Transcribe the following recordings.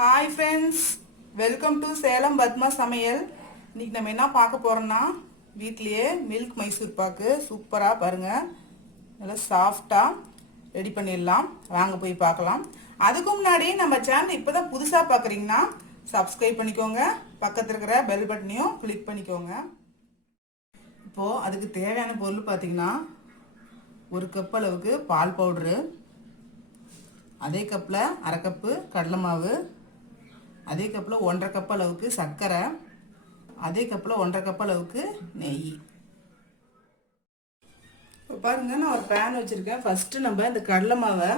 Hi friends, welcome to Salem Padma சமையல். இன்னைக்கு நம்ம என்ன பார்க்க போறோம்னா வீட்லயே மில்க் மைசூர் பாக்கு சூப்பராக பாருங்கள், நல்லா சாஃப்டாக ரெடி பண்ணிடலாம். வாங்க போய் பார்க்கலாம். அதுக்கு முன்னாடி நம்ம சேனல் இப்போ தான் புதுசாக பார்க்குறீங்கன்னா சப்ஸ்கிரைப் பண்ணிக்கோங்க, பக்கத்தில் இருக்கிற பெல் பட்டனையும் கிளிக் பண்ணிக்கோங்க. இப்போது அதுக்கு தேவையான பொருள் பார்த்தீங்கன்னா, ஒரு கப் அளவுக்கு பால் பவுட்ரு, அதே கப்பில் அரை கப்பு கடலை மாவு, அதே கப்பில் 1.5 கப் அளவுக்கு சர்க்கரை, அதே கப்பில் 1.5 கப் அளவுக்கு நெய். இப்போ பாருங்க, நான் ஒரு பேன் வச்சுருக்கேன். ஃபஸ்ட்டு நம்ம இந்த கடலை மாவை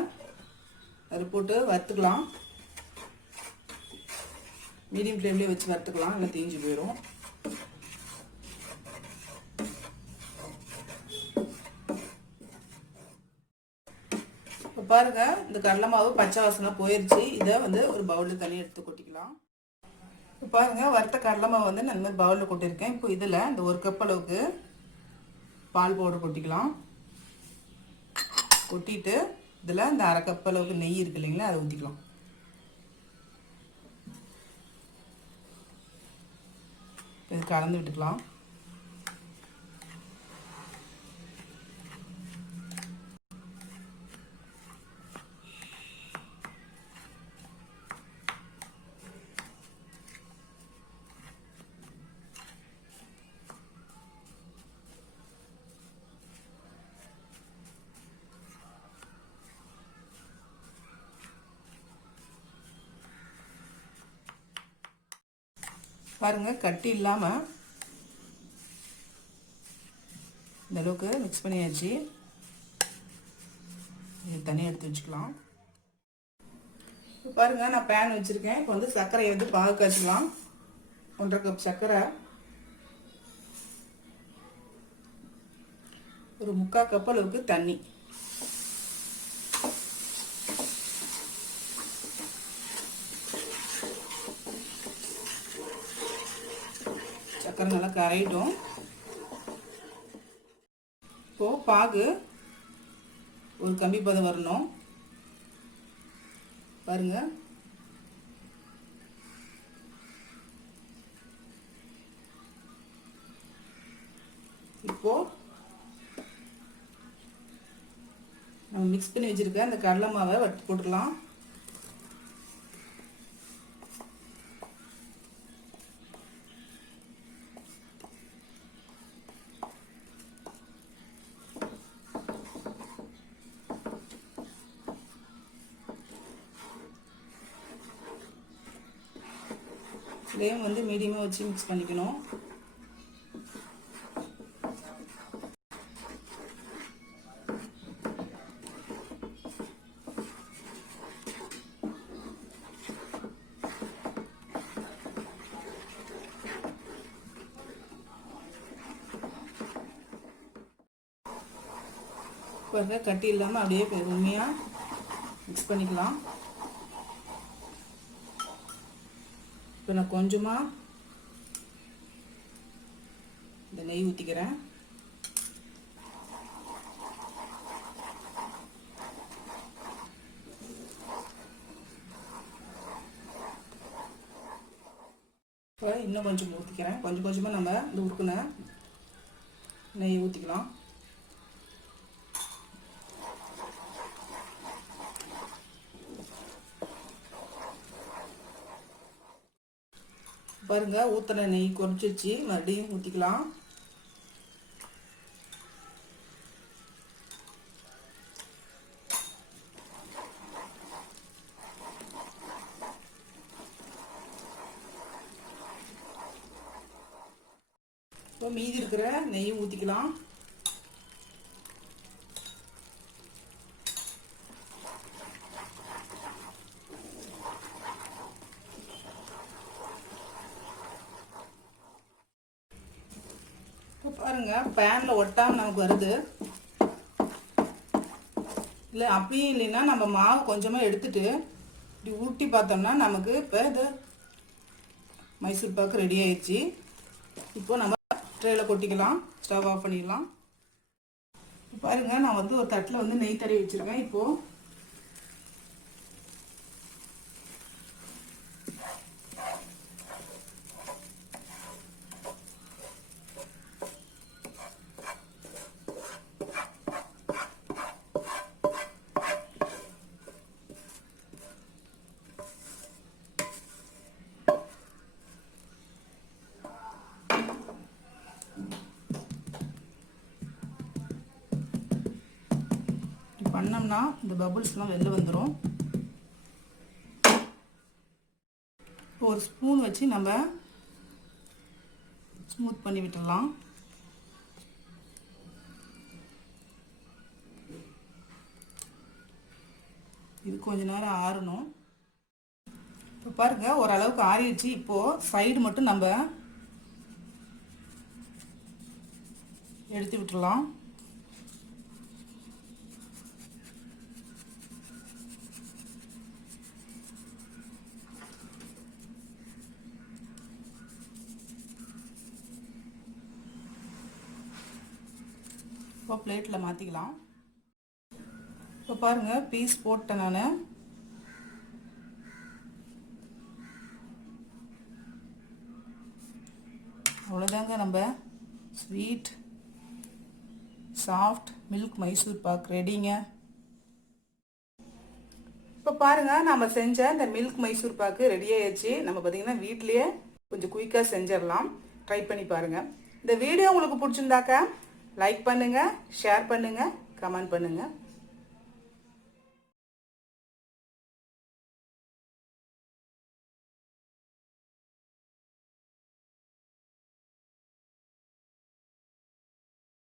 அதில் போட்டு வறுத்துக்கலாம். மீடியம் ஃப்ளேம்லேயே வச்சு வறுத்துக்கலாம், இல்லை தீஞ்சு போயிடும். இப்போ பாருங்க, இந்த கடலை மாவு பச்சை வாசனை போயிடுச்சு. இதை வந்து ஒரு பவுலில் தண்ணி எடுத்து கொட்டிக்கலாம். இப்போ பாருங்க, வறுத்த கடலை மாவு வந்து நான் இந்த மாதிரி பவுலில் கொட்டியிருக்கேன். இப்போ இதில் இந்த 1 கப் அளவுக்கு பால் பவுடர் கொட்டிக்கலாம். கொட்டிட்டு இதில் இந்த அரை கப் அளவுக்கு நெய் இருக்கு இல்லைங்களா, அதை ஊற்றிக்கலாம். இது கலந்து விட்டுக்கலாம். பாருங்க, கட்டி இல்லாமல் இந்த அளவுக்கு மிக்ஸ் பண்ணியாச்சு. இது தனியாக எடுத்து வச்சுக்கலாம். இப்போ பாருங்க, நான் பேன் வச்சுருக்கேன். இப்போ வந்து சர்க்கரையை வந்து பாகு காய்ச்சலாம். 1.5 கப் சர்க்கரை, ஒரு 3/4 கப் அளவுக்கு தண்ணி, சர்க்கரை நல்லா கரையிட்டும். இப்போ பாகு ஒரு கம்பி பதம் வரணும். பாருங்க, இப்போ நம்ம மிக்ஸ் பண்ணி வச்சிருக்க அந்த கடலை மாவை வறுத்து போட்டுக்கலாம். ஃப்ளேம் வந்து மீடியமாக வச்சு மிக்ஸ் பண்ணிக்கணும். பாருங்க, கட்டி இல்லாமல் அப்படியே பொறுமையாக மிக்ஸ் பண்ணிக்கலாம். இப்போ நான் கொஞ்சமாக இந்த நெய் ஊற்றிக்கிறேன். இப்போ இன்னும் கொஞ்சம் ஊற்றிக்கிறேன். கொஞ்சம் கொஞ்சமாக நம்ம இந்த உருக்குன நெய் ஊற்றிக்கலாம். பாருங்க, ஊற்றின நெய் குறைச்சிச்சு, மறுபடியும் ஊற்றிக்கலாம். இப்போ மீதி இருக்கிற நெய்யும் ஊற்றிக்கலாம். பாருங்க, பேனில் ஒட்டாமல் நமக்கு வருது. இல்லை அப்படியும் இல்லைன்னா நம்ம மாவு கொஞ்சமாக எடுத்துட்டு இப்படி ஊட்டி பார்த்தோம்னா நமக்கு இப்போ இது மைசூர் பாக்கு ரெடி ஆயிடுச்சு. இப்போ நம்ம ட்ரேயில் கொட்டிக்கலாம். ஸ்டவ் ஆஃப் பண்ணிடலாம். பாருங்க, நான் வந்து ஒரு தட்டில் வந்து நெய் தடவி வச்சுருக்கேன். இப்போது விட்டோம்னா இந்த பபுள்ஸ்லாம் வெளில வந்துடும். ஒரு ஸ்பூன் வச்சு நம்ம ஸ்மூத் பண்ணி விட்டுடலாம். இது கொஞ்ச நேரம் ஆறணும். இப்போ பாருங்கள் ஓரளவுக்கு ஆறிடுச்சு. இப்போது சைடு மட்டும் நம்ம எடுத்து விட்டுடலாம். இப்போ பிளேட்டில் மாற்றிக்கலாம். இப்போ பாருங்கள் பீஸ் போட்டேன் நான். அவ்வளோதாங்க, நம்ம sweet soft milk Mysore pak ரெடிங்க. இப்போ பாருங்கள் நம்ம செஞ்ச இந்த மில்க் மைசூர் பாக்கு ரெடி ஆயிடுச்சு. நம்ம பார்த்தீங்கன்னா வீட்லேயே கொஞ்சம் குயிக்காக செஞ்சிடலாம். ட்ரை பண்ணி பாருங்கள். இந்த வீடியோ உங்களுக்கு பிடிச்சிருந்தாக்கா லைக் பண்ணுங்கள், ஷேர் பண்ணுங்கள், கமெண்ட் பண்ணுங்கள்.